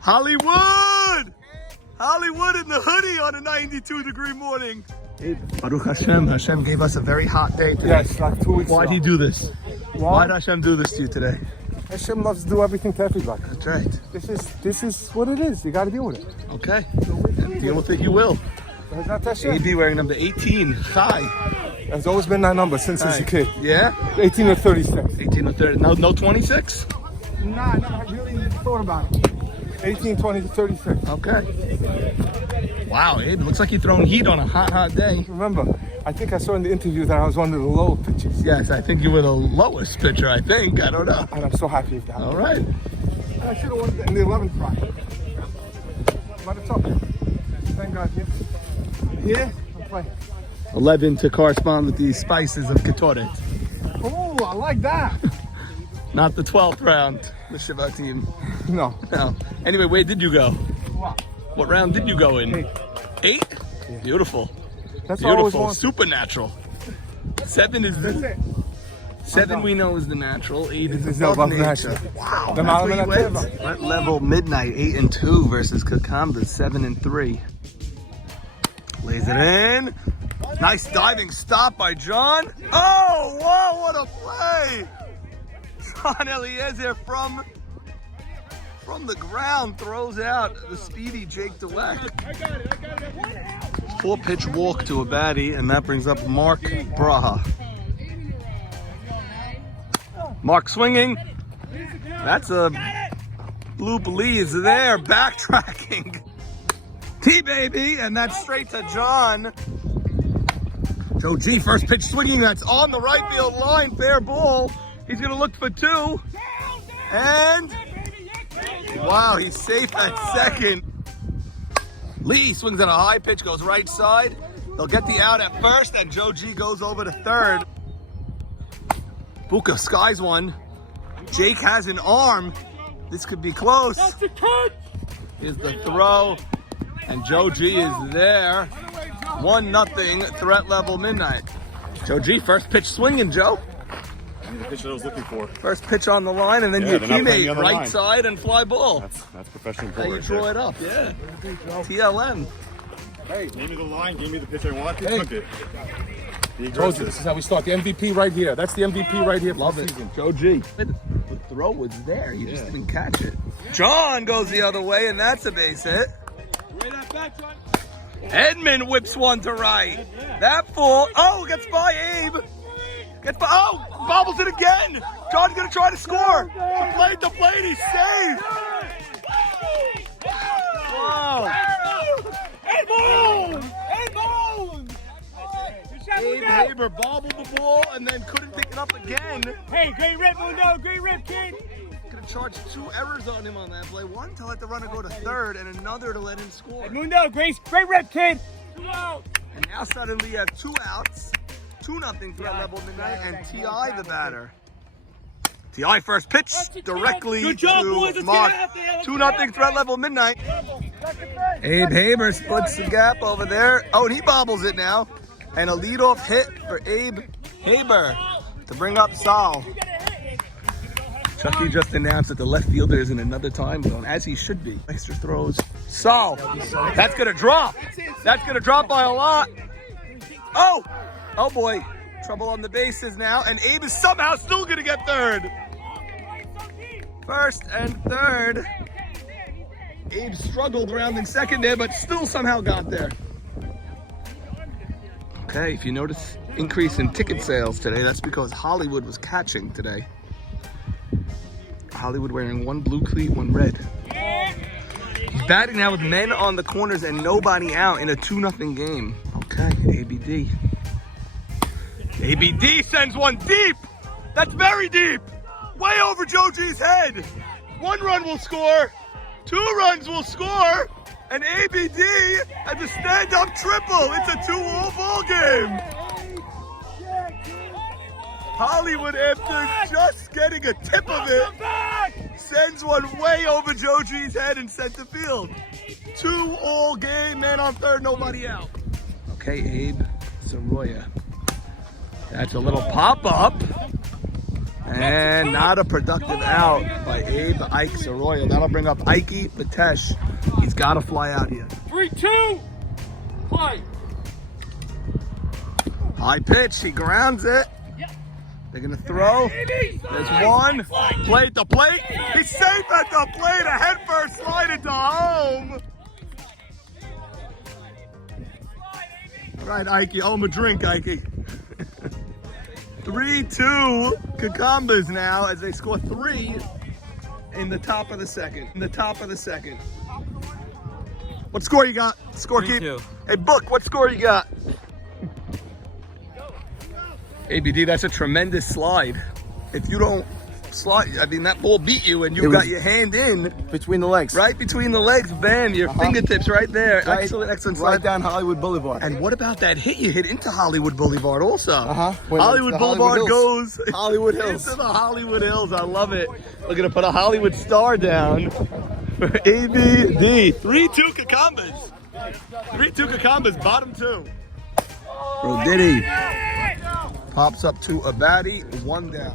Hollywood! Hollywood in the hoodie on a 92-degree morning. Baruch Hashem, Hashem gave us a very hot day today. Yes, like 2 weeks ago. Why'd he do this? Why'd Hashem do this to you today? Hashem loves to do everything to everybody. That's right. This is what it is. You got to deal with it. Okay. And deal with it you will. AB wearing number 18, Chai. That's always been that number since he's a kid. Yeah? 18 or 36. 18 or 30. No 26? Nah, I really thought about it. 18, 20 to 36. Okay. Wow, Abe, looks like you're throwing heat on a hot day. Remember, I think I saw in the interview that I was one of the low pitches. Yes, I think you were the lowest pitcher, I think. I don't know. And I'm so happy with that. All right. I should have won in the 11th try. But it's okay. Thank God. Yeah, I'm playing. 11 to correspond with the spices of Ketoret. Oh, I like that. Not the 12th round, the Shiva team. No. No. Anyway, where did you go? What? What round did you go in? 8. 8? Yeah. Beautiful. That's what I always Beautiful. wanted. Supernatural. 7 is That's the... it. 7 we know is the natural. 8 is It's above above nature. nature. Wow. The That's where you Malaman went. That level midnight, 8 and 2 versus Kekambas, 7 and 3. Lays it in. Nice diving stop by John. Oh, whoa, what a play. John Eliezer from the ground throws out the speedy Jake DeWeck. 4-pitch walk to a baddie, and that brings up Mark Braha. Mark swinging. That's a blue believes there, backtracking. T-baby, and that's straight to John. Joe G, first pitch swinging, that's on the right field line, fair ball. He's gonna look for 2. And, wow, he's safe at second. Lee swings on a high pitch, goes right side. They'll get the out at first, and Joe G goes over to third. Buka skies one. Jake has an arm. This could be close. That's the catch. Here's the throw, and Joe G is there. 1-0, threat level midnight. Joe G, first pitch swinging, Joe. The pitch that I was looking for. First pitch on the line, and then Yeah, your they're not playing teammate the other right line. side and fly ball. That's professional How you ball right draw there. it up, yeah. TLM. Hey, gave me the line, gave me the pitch I wanted, took it. Be Told you, aggressive. this is how we start. The MVP right here. That's the MVP right here. Love it. Joe G. The throw was there, you just didn't catch it. John goes the other way, and that's a base hit. Edmund whips one to right. That full. Oh, gets by Abe. Gets by. Oh, bobbles it again. John's gonna try to score. The plate. He's safe. Wow. Abe Haber bobbled the ball and then couldn't pick it up again. Hey, great rip, Mundo. Great rip, kid. Gonna charge 2 errors on him on that play. One to let the runner go to third, and another to let him score. Mundo, great rip, kid. 2 out. And now suddenly you have 2 outs, 2-0 threat level midnight, and T.I. the batter. T.I. first pitch directly Good job, to boys. Let's Mark. get out there. Let's 2-0 threat level midnight. Abe Haber splits the gap over there. Oh, and he bobbles it now. And a leadoff hit for Abe Haber to bring up Sal. Chucky just announced that the left fielder is in another time zone, as he should be. Extra throws. Sal. That's going to drop. That's going to drop by a lot. Oh! Oh boy. Trouble on the bases now. And Abe is somehow still going to get third. First and third. Abe struggled rounding second there, but still somehow got there. Okay, if you notice increase in ticket sales today, that's because Hollywood was catching today. Hollywood wearing 1 blue cleat, 1 red. He's batting now with men on the corners and nobody out in a 2-0 game. Okay, ABD. ABD sends one deep. That's very deep. Way over Joe G's head. 1 run will score. 2 runs will score. And ABD has a stand-up triple. It's a 2-all ball game. Hollywood, after just getting a tip of it, sends one way over Joe G's head in center field. 2-all game, man on third, nobody out. Okay, Abe Soroya. That's a little pop-up. And not a productive out by Abe Ike Arroyo. That'll bring up Ikey Batesh. He's got to fly out here. 3-2. Play. High pitch. He grounds it. They're going to throw. There's one. Play at the plate. He's safe at the plate. A head first slide into home. All right, Ikey. Owe him a drink, Ikey. 3-2 Kekambas now as they score 3 in the top of the second. What score you got? Scorekeep. Hey, Book, what score you got? ABD, that's a tremendous slide. If you don't slide, I mean, that ball beat you and you got your hand in. Between the legs. Right between the legs, bam, your fingertips right there. Right, excellent slide. Right down Hollywood Boulevard. And what about that hit you hit into Hollywood Boulevard also? Hollywood The Boulevard Hollywood goes Hollywood Hills. into the Hollywood Hills. I love it. We're going to put a Hollywood star down for ABD. 3-2 Kekambas. 3-2 Kekambas, bottom 2. Bro Diddy pops up to a baddie, 1 down.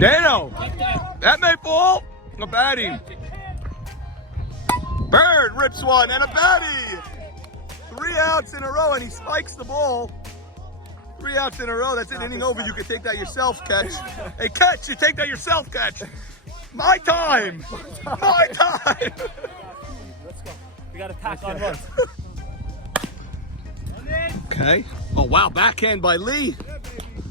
Dano, that may fall. A baddie. Bird rips one and a baddie. 3 outs in a row and he spikes the ball. 3 outs in a row. That's it. Inning over. You can take that yourself, Catch. Hey, Catch, you take that yourself, Catch. My time. My time. Let's go. We got to pack on runs. Okay. Oh, wow. Backhand by Lee.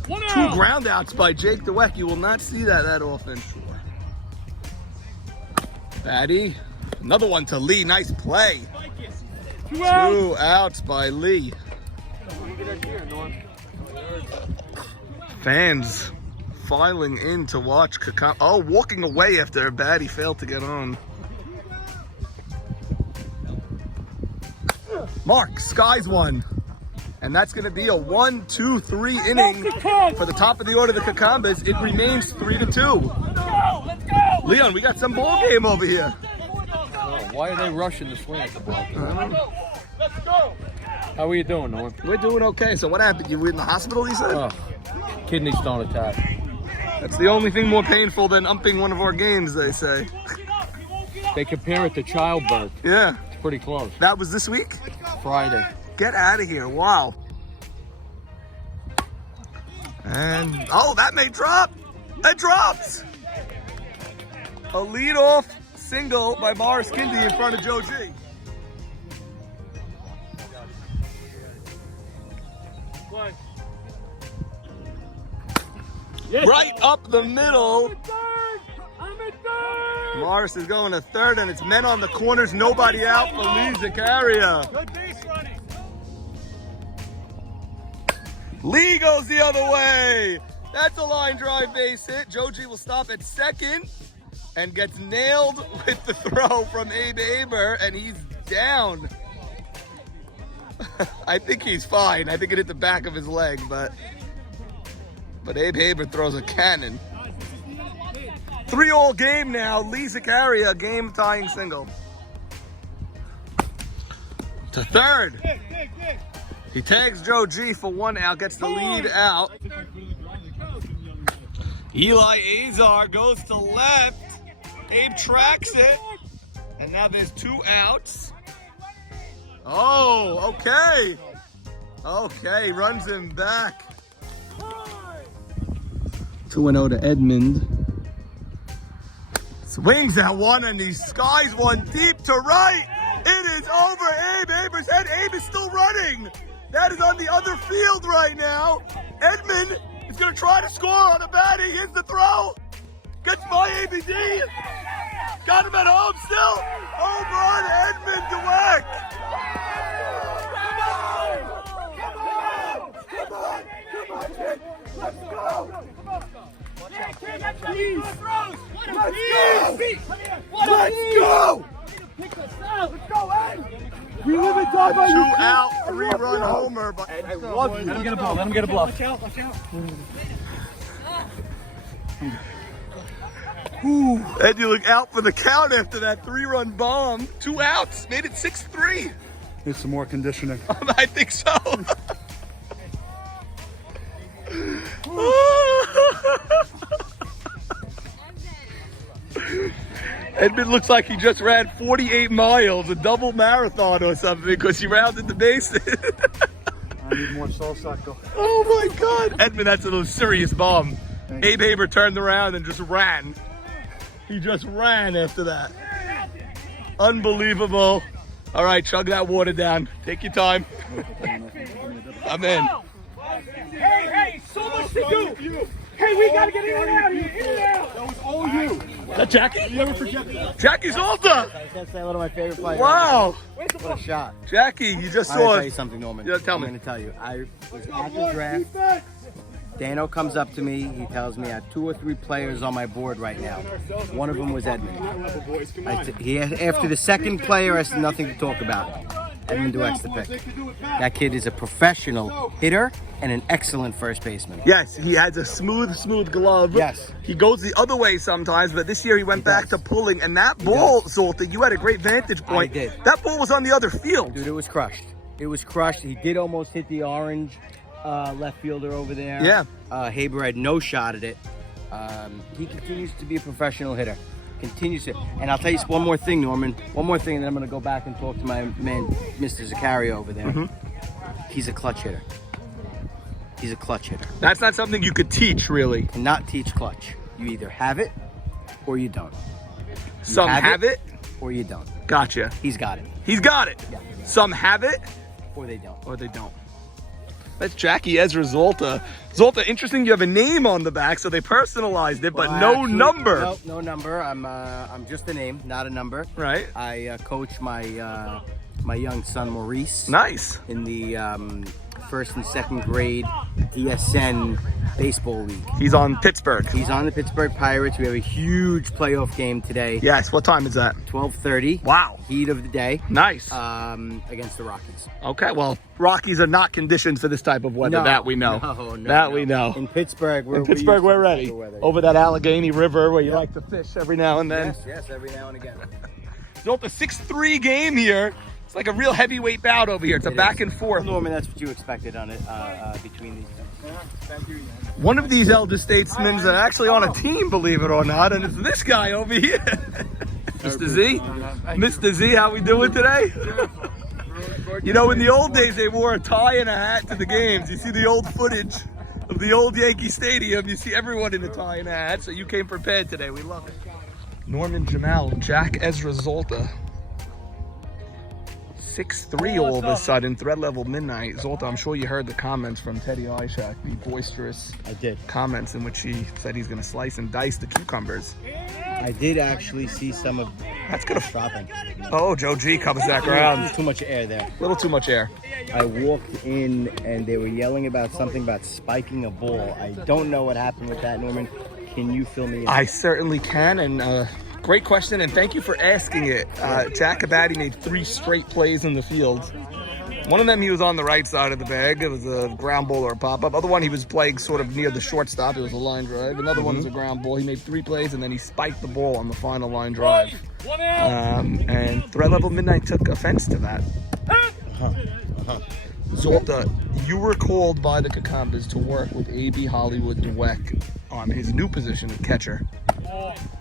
2 ground outs by Jake DeWeck. You will not see that often. Batty. Another one to Lee. Nice play. 2 outs by Lee. Fans filing in to watch Kekambas. Oh, walking away after a baddie failed to get on. Mark skies one. And that's going to be a 1-2-3 inning for the top of the order, the Kekambas. It remains 3-2. Let's go. Leon, we got some ball game over here. Why are they rushing the swing at the ball? Let's go. How are you doing, Norm? We're doing okay. So what happened? You were in the hospital, you said? Oh, kidney stone attack. That's the only thing more painful than umping one of our games, they say. They compare it to childbirth. Yeah. It's pretty close. That was this week? Friday. Get out of here. Wow. And, oh, that may drop. It drops. A leadoff single by Morris Kindy in front of Joe G. Right up the middle. Morris is going to third, and it's men on the corners. Nobody out for Lee Zakaria. Good base running. Lee goes the other way. That's a line drive base hit. Joji will stop at second and gets nailed with the throw from Abe Aber, and he's down. I think he's fine. I think it hit the back of his leg, but Abe Aber throws a cannon. 3-all game now. Lee Zakaria, game-tying single. To third. He tags Joe G for 1 out, gets the lead out. Eli Azar goes to left. Abe tracks it. And now there's 2 outs. Oh, okay. Okay, runs him back. 2-0 to Edmund. Swings at one and he skies one deep to right. It is over Abe Aber's head. Abe is still running. That is on the other field right now. Edmund is going to try to score on a baddie. Here's the throw. Gets by ABD. Got him at home still. Home run, Edmund DeWeck. Let's go. We live and die by 2 out, 3-run homer. But I love you. Let him get a bluff. Let him get a bluff. Watch out. Watch out. And you look out for the count after that 3-run bomb. 2 outs. Made it 6-3. Need some more conditioning. I think so. Edmund looks like he just ran 48 miles, a double marathon or something, because he rounded the bases. I need more soul cycle. Oh my God. Edmund, that's a little serious bomb. Abe Haber turned around and just ran. He just ran after that. Unbelievable. All right, chug that water down. Take your time. I'm in. Hey, so much to do. Hey, we gotta get in and out of here. In and out. That was all you. Is that Jackie? You never forget that. Jackie Zolta. I was gonna say one of my favorite players. Wow. What a shot. Jackie, you just I'm gonna saw tell you it. something, Norman. Yeah, tell I'm me. gonna tell you. I was at the draft. Dano comes up to me. He tells me I have 2 or 3 players on my board right now. One of them was Edmund. After the second player, I said nothing to talk about. Edmund Dweck's the pick. That kid is a professional hitter and an excellent first baseman. Yes, he has a smooth glove. Yes. He goes the other way sometimes, but this year he went back to pulling. And that ball, Zolta, you had a great vantage point. I did. That ball was on the other field. Dude, it was crushed. It was crushed. He did almost hit the orange left fielder over there. Yeah. Haber had no shot at it. He continues to be a professional hitter. Continues to. And I'll tell you one more thing, Norman. One more thing, and then I'm going to go back and talk to my man, Mr. Zaccaria over there. He's a clutch hitter. He's a clutch hitter. That's not something you could teach, really. Cannot teach clutch. You either have it or you don't. Some have it. Or you don't. Gotcha. He's got it. He's got it. Yeah. Some have it. Or they don't. Or they don't. That's Jackie Ezra Zolta. Zolta, interesting you have a name on the back, so they personalized it, but Well, no actually, number. Nope, no number. I'm just a name, not a number. Right. I coach my my young son Maurice Nice. in the first and second grade DSN baseball league. He's on Pittsburgh. He's on the Pittsburgh Pirates. We have a huge playoff game today. Yes, what time is that? 12:30. Wow. Heat of the day. Nice. Against the Rockies. Okay, well, Rockies are not conditioned for this type of weather. No, that we know. No, we know. In Pittsburgh, In Pittsburgh, we're ready. Over that Allegheny River where you like to fish every now and then. Yes, every now and again. Zolta, 6-3 game here. It's like a real heavyweight bout over here. It's a back and forth. Norman, that's what you expected on it between these two. One of these elder statesmen are actually on a team, believe it or not, and it's this guy over here. Mr. Z? Mr. Z, how we doing today? You know, in the old days, they wore a tie and a hat to the games. You see the old footage of the old Yankee Stadium. You see everyone in a tie and a hat, so you came prepared today. We love it. Norman Jamal, Jack Ezra Zolta. 6'3" all of a sudden, threat level midnight. Zolta, I'm sure you heard the comments from Teddy Ishak, the boisterous comments in which he said he's going to slice and dice the cucumbers. I did actually see some of That's going to... dropping. Oh, Joe G comes back around. There's too much air there. A little too much air. I walked in and they were yelling about something about spiking a ball. I don't know what happened with that, Norman. Can you fill me in? I certainly can, and great question, and thank you for asking it. Jack Abadi made 3 straight plays in the field. One of them, he was on the right side of the bag. It was a ground ball or a pop-up. Other one, he was playing sort of near the shortstop. It was a line drive. Another one was a ground ball. He made 3 plays, and then he spiked the ball on the final line drive. And Threat Level Midnight took offense to that. Zolta, you were called by the Kekambas to work with A.B. Hollywood Dweck on his new position of catcher.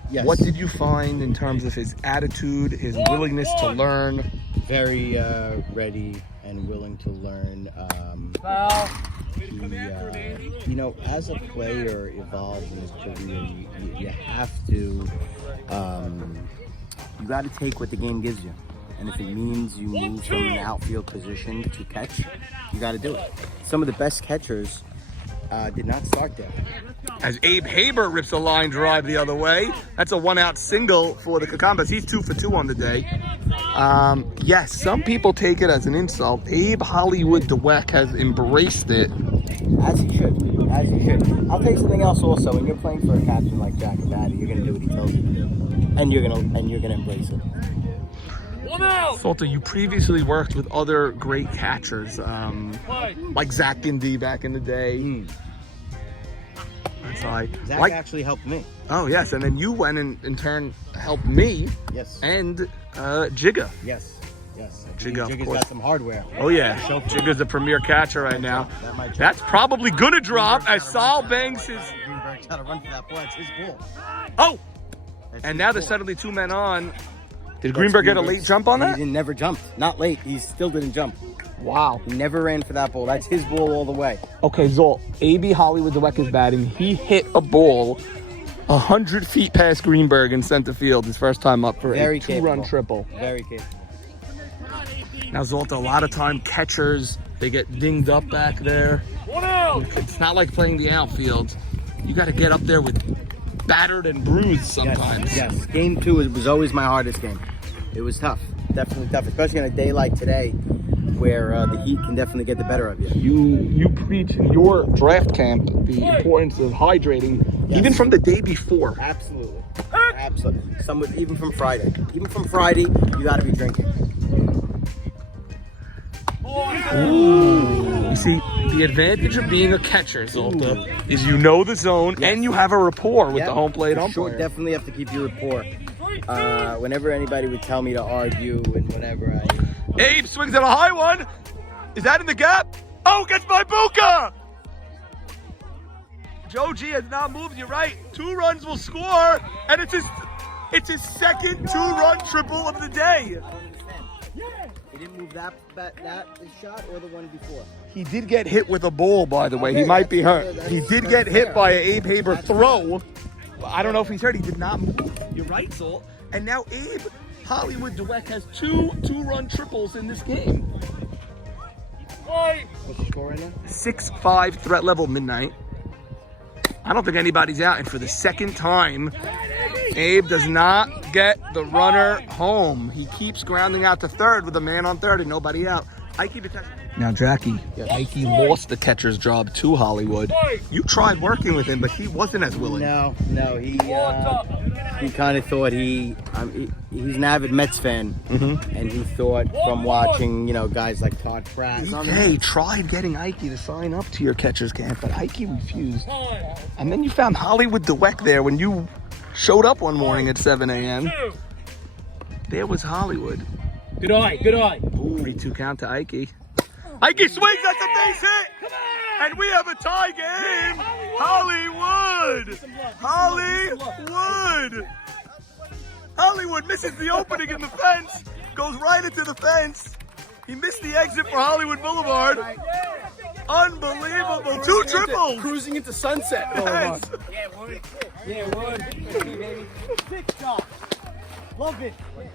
Yes. What did you find in terms of his attitude, his willingness to learn? Very ready and willing to learn. You know, as a player evolves in his career, you have to, you got to take what the game gives you. And if it means you move from an outfield position to catch, you got to do it. Some of the best catchers did not start there. As Abe Haber rips a line drive the other way, that's a 1-out single for the Kekambas. He's 2 for 2 on the day. Yes, some people take it as an insult. Abe Hollywood Dweck has embraced it. As he should. As he should. I'll tell you something else also. When you're playing for a captain like Jack Abadi, you're going to do what he tells you to do. And you're gonna embrace it. Zolta, you previously worked with other great catchers, like Zach Gindy back in the day. Zach actually helped me. Oh, yes, and then you went and in turn helped me. Yes. And Jigga. Yes. Jigga, of Jigga's course. got some hardware. Oh, yeah. Jigga's the premier catcher right now. That's probably going to drop as Sal bangs his Mark's got to run for that ball. It's his ball. Oh! That's And his now there's ball. suddenly 2 men on. Did That's Greenberg get a Greenberg's. late jump on He that? didn't never jumped. Not late. He still didn't jump. Wow. He never ran for that ball. That's his ball all the way. Okay, Zol, A.B. Hollywood Dweck is batting. He hit a ball 100 feet past Greenberg in center field his first time up for Very a 2-run capable. triple. Very capable. Now, Zolta, a lot of time catchers, they get dinged up back there. It's not like playing the outfield. You got to get up there with battered and bruised sometimes. Yes. Game 2 was always my hardest game. It was tough. Definitely tough, especially on a day like today where the heat can definitely get the better of you. You preach in your draft camp the importance of hydrating, even from the day before. Absolutely. Absolutely. Even from Friday. Even from Friday, you got to be drinking. Ooh. You see, the advantage of being a catcher, Zolta, is you know the zone and you have a rapport with the home plate umpire. Sure, definitely have to keep your rapport. Whenever anybody would tell me to argue and whatever, Abe swings at a high one. Is that in the gap? Oh, gets my Buka! Joe G has not moved. You're right. 2 runs will score, and it's his second 2-run triple of the day. he didn't move that shot or the one before. He did get hit with a ball, by the way. He might be hurt. He did get hit by an Abe Haber throw. I don't know if he's hurt. He did not move. You're right, Sol. And now Abe Hollywood Dweck has 2-run triples in this game. What's the score right now? 6-5 threat level midnight. I don't think anybody's out. And for the second time, Abe does not get the runner home. He keeps grounding out to third with a man on third and nobody out. Now, Jackie, Ike lost the catcher's job to Hollywood. You tried working with him, but he wasn't as willing. No, he kind of thought he's an avid Mets fan, and he thought from watching, guys like Todd Pratt. Hey, tried getting Ike to sign up to your catcher's camp, but Ike refused. And then you found Hollywood Dweck there when you showed up one morning at 7 a.m. There was Hollywood. Good eye. 3-2 count to Ike. Ike swings, that's a base hit! And we have a tie game! Hollywood! Hollywood misses the opening in the fence, goes right into the fence. He missed the exit for Hollywood Boulevard. Unbelievable. 2 triples! Cruising into Sunset. Yes.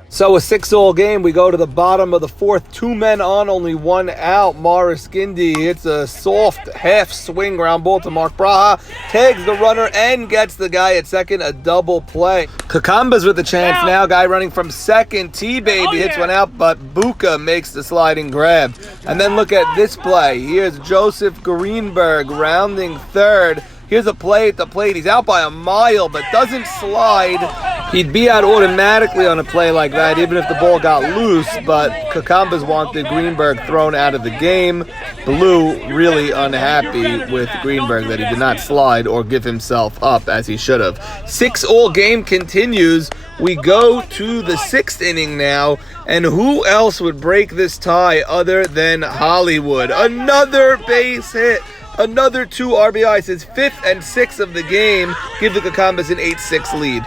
So a 6-all game. We go to the bottom of the 4th. 2 men on, only 1 out. Morris Gindi hits a soft half swing ground ball to Mark Braha. Tags the runner and gets the guy at second. A double play. Kekambas with the chance now. Guy running from second. T-Baby hits one out, but Buka makes the sliding grab. And then look at this play. Here's Joseph Greenberg rounding third. Here's a play at the plate. He's out by a mile, but doesn't slide. He'd be out automatically on a play like that, even if the ball got loose, but Kekambas wanted Greenberg thrown out of the game. Blue really unhappy with Greenberg that he did not slide or give himself up as he should have. 6-all game continues. We go to the 6th inning now, and who else would break this tie other than Hollywood? Another base hit. Another 2 RBIs, his 5th and 6th of the game, give the Kekambas an 8-6 lead.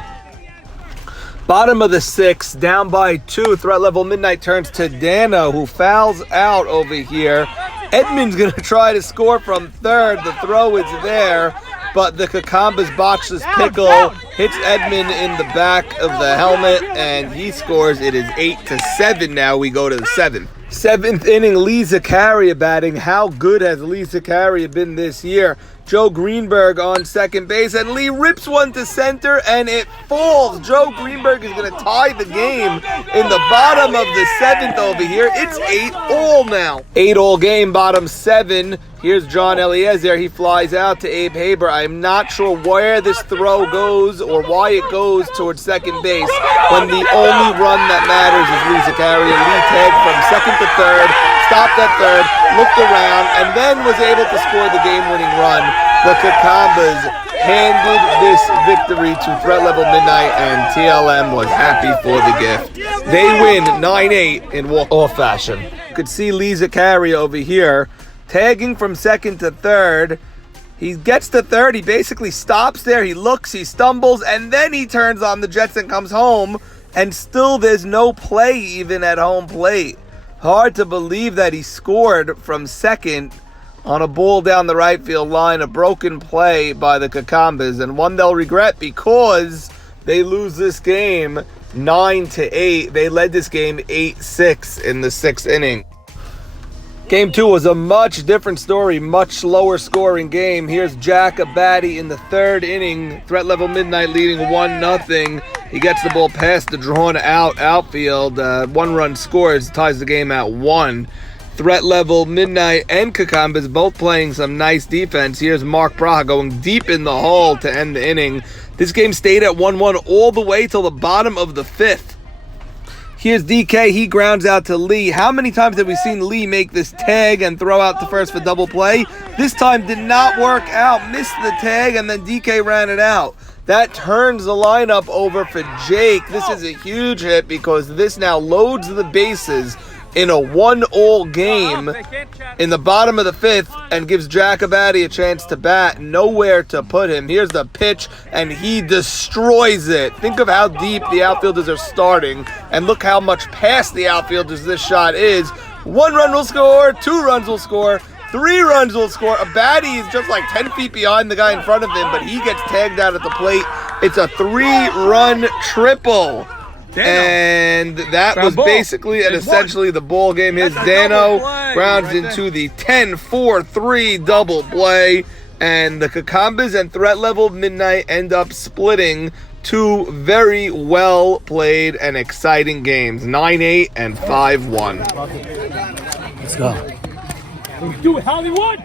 Bottom of the 6th, down by 2. Threat level midnight turns to Dano, who fouls out over here. Edmonds going to try to score from third. The throw is there, but the Kekambas botch this pickle, hits Edmond in the back of the helmet, and he scores. It is 8-7 now. We go to the 7th. 7th inning, Lee Zakaria batting. How good has Lee Zakaria been this year? Joe Greenberg on second base, and Lee rips one to center, and it falls. Joe Greenberg is going to tie the game in the bottom of the 7th over here. It's 8-all now. 8-all game, bottom 7. Here's John Eliezer. He flies out to Abe Haber. I'm not sure where this throw goes or why it goes towards second base when the only run that matters is Lee Zakaria. Lee tagged from second to third, stopped at third, looked around, and then was able to score the game-winning run. The Kekambas handed this victory to Threat Level Midnight, and TLM was happy for the gift. They win 9-8 in walk-off fashion. You could see Lee Zakaria over here tagging from second to third. He gets to third. He basically stops there. He looks, he stumbles, and then he turns on the Jets and comes home. And still there's no play even at home plate. Hard to believe that he scored from second on a ball down the right field line. A broken play by the Kekambas, and one they'll regret because they lose this game 9-8. They led this game 8-6 in the 6th inning. Game 2 was a much different story, much lower scoring game. Here's Jack Abadi in the 3rd inning. Threat level Midnight leading 1-0. He gets the ball past the drawn out outfield. 1 run scores, ties the game at 1. Threat level Midnight and Kekambas both playing some nice defense. Here's Mark Braha going deep in the hole to end the inning. This game stayed at 1-1 all the way till the bottom of the 5th. Here's DK, he grounds out to Lee. How many times have we seen Lee make this tag and throw out to first for double play? This time did not work out, missed the tag, and then DK ran it out. That turns the lineup over for Jake. This is a huge hit because this now loads the bases in a 1-all game in the bottom of the 5th and gives Jack Abadi a chance to bat. Nowhere to put him. Here's the pitch, and he destroys it. Think of how deep the outfielders are starting, and look how much past the outfielders this shot is. 1 run will score, 2 runs will score, 3 runs will score. Abadi is just like 10 feet behind the guy in front of him, but he gets tagged out at the plate. It's a 3-run triple. And that was basically and essentially the ball game. Here's Dano grounds into the 10-4-3 double play, and the Kekambas and Threat Level Midnight end up splitting 2 very well played and exciting games, 9-8 and 5-1. Let's go. Do it, Hollywood!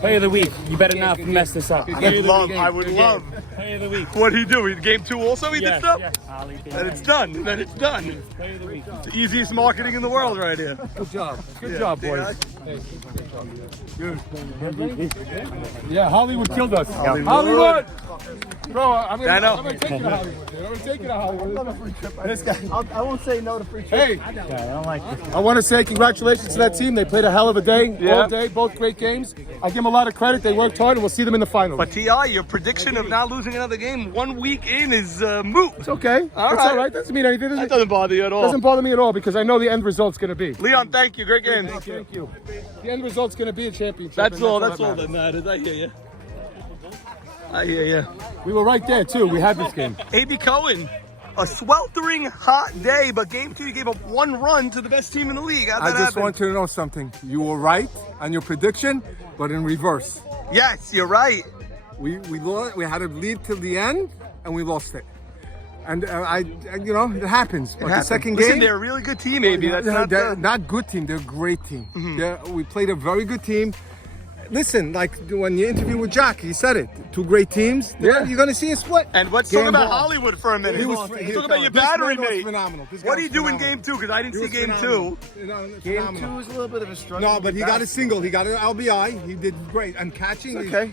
Play of the week. You better not mess this up. I would love. Play of the week. What did he do? Game 2 also he did stuff? Yes. Holly did. Then it's done. Then it's done. Play of the week. It's the easiest marketing in the world right here. Good job. Good job, boys. Yeah, Hollywood killed us. Hollywood! Bro, I'm gonna take you to Hollywood, dude. I'm gonna take you to Hollywood. This guy. I won't say no to free trip. Hey, I don't like this. I want to say congratulations to that team. They played a hell of a day, all day, both great games. I give them a lot of credit. They worked hard, and we'll see them in the finals. But T.I., your prediction of not losing another game 1 week in is moot. It's okay. It's all right. Doesn't mean anything. That doesn't bother you at all. Doesn't bother me at all because I know the end result's going to be. Leon, thank you. Great games. Thank you. The end result's going to be a championship. That's all that that matters. I hear you. I hear you. We were right there, too. We had this game. A.B. Cohen, a sweltering hot day, but game 2 you gave up 1 run to the best team in the league. How'd that I just happen? want you to know something. You were right on your prediction, but in reverse. Yes, you're right. We had a lead till the end, and we lost it. And it happens. But the second Listen, game, they're a really good team, A.B. That's they're not not good team. They're a great team. We played a very good team. Listen, like when you interview with Jack, he said it. 2 great teams. You're going to see a split. And let's talk Game about ball. Hollywood for a minute. He was Talk about your battery mate. Phenomenal. What do you do in game 2? Because I didn't see game 2. Game 2 was a little bit of a struggle. No, but he got a single. He got an LBI. He did great. And catching, okay.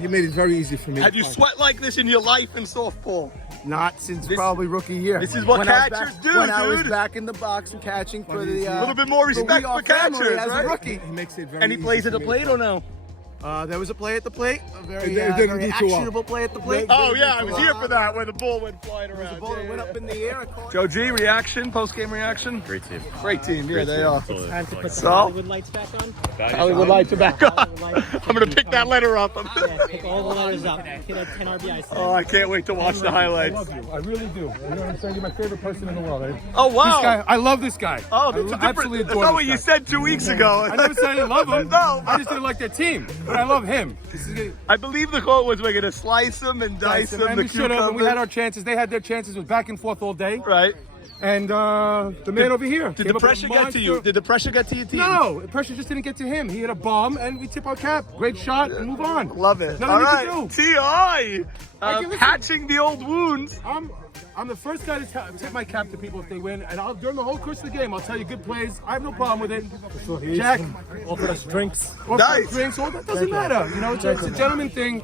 He made it very easy for me. Have you sweat like this in your life in softball? Not since probably rookie year. This is what When I was catchers back- do, When I was dude. back in the box and catching for the A little bit more respect our for catchers, family as right? a rookie. He makes it very And he easy plays at for the me. plate or no? There was a play at the plate, a very, It didn't very do too well. actionable play at the plate. Oh, yeah, I was here for that, where the ball went flying around. The ball that went up in the air. I called Joe G, reaction, post-game reaction? Great team. Great team, yeah, they are. Time to put So? the Hollywood lights back on. Hollywood lights are back on. I'm going to pick that letter up. Yeah, pick all the letters up. Kid had 10 RBIs. Oh, I can't wait to watch the I highlights. love you. I really do. You know what I'm saying? You're my favorite person in the world. Oh, wow. This guy, I love this guy. Oh, I that's a different. absolutely That's adore not this what you guy. said 2 weeks ago. I never said I didn't love him. No. I just didn't like their team. But I love him. I believe the quote was we're going to slice them and dice them. And The we should have. And we cucumbers. had our chances. They had their chances. It was back and forth all day. Right. And the man over here. Did gave the up a pressure get to you? monster- Did the pressure get to your team? No, the pressure just didn't get to him. He hit a bomb, and we tip our cap. Great shot, and move on. Love it. Nothing All we right. can do. T.I. I can listen. Patching the old wounds. I'm the first guy to tip my cap to people if they win, and during the whole course of the game, I'll tell you good plays. I have no problem with it. Jack, Offer us drinks. Nice. drinks, all that doesn't matter. You know, it's a gentleman thing.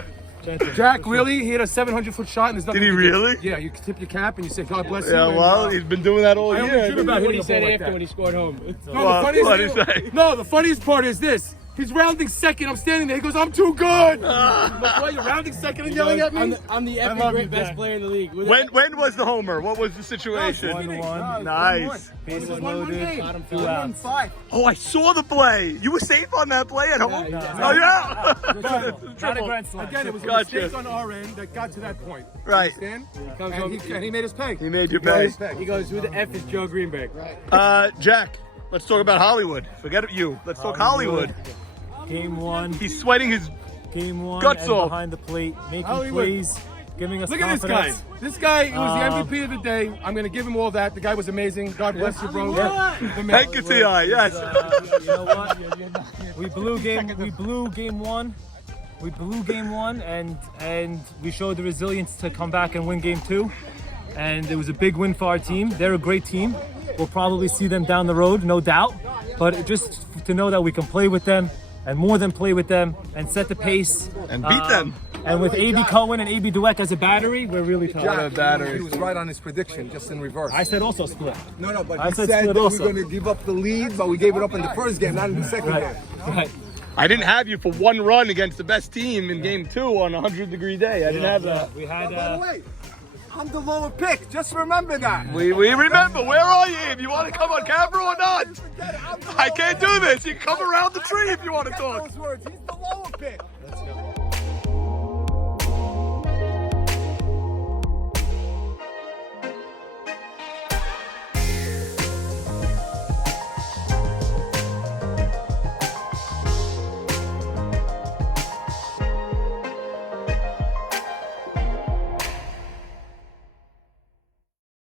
Jack really hit a 700-foot shot, and there's nothing. Did he you can do. really? Yeah, you can tip your cap and you say, "God bless you." Yeah, and, well, he's been doing that all I only year. dream about What hitting he a said ball like after that. when he scored home. No, the funniest What'd he say? No, the funniest part is this. He's rounding second. I'm standing there. He goes, I'm too good. But boy, you're rounding second and yelling at me? I'm the epic best player in the league. When was the homer? What was the situation? 1-1. Nice. Bases one loaded. game. Bottom 2 outs. Oh, I saw the play. You were safe on that play at home? Oh, yeah. Triple. Again, it was a Gotcha. mistake on our end that got to that point. Right. Understand? And he made us pay. He made you pay. He goes, who the F is Joe Greenberg? Jack, let's talk about Hollywood. Forget you. Let's talk Hollywood. Game 1. He's sweating his Game 1. Guts and off. behind the plate, making Hollywood. plays, giving us Look at this guy. confidence. This guy was the MVP of the day. I'm going to give him all that. The guy was amazing. God bless you, bro. Thank you, T.I. Yes. You know what? We blew game 1. We blew game 1 and we showed the resilience to come back and win game 2. And it was a big win for our team. They're a great team. We'll probably see them down the road, no doubt. But just to know that we can play with them and more than play with them and set the pace. And beat them. And with A.B. Cohen and A.B. Dweck as a battery, we're really tough. He was right on his prediction, just in reverse. I said also split. No, but I he said said split that we also. were going to give up the lead, but we gave it up in the first game, not in the second game. Right. I didn't have you for one run against the best team in game 2 on a 100-degree day. I didn't have that. We had. By the way, I'm the lower pick. Just remember that. We remember. Where are you? If you want to come on camera or not? I can't do this. You can come around the tree if you want to talk. Those words. He's the lower pick.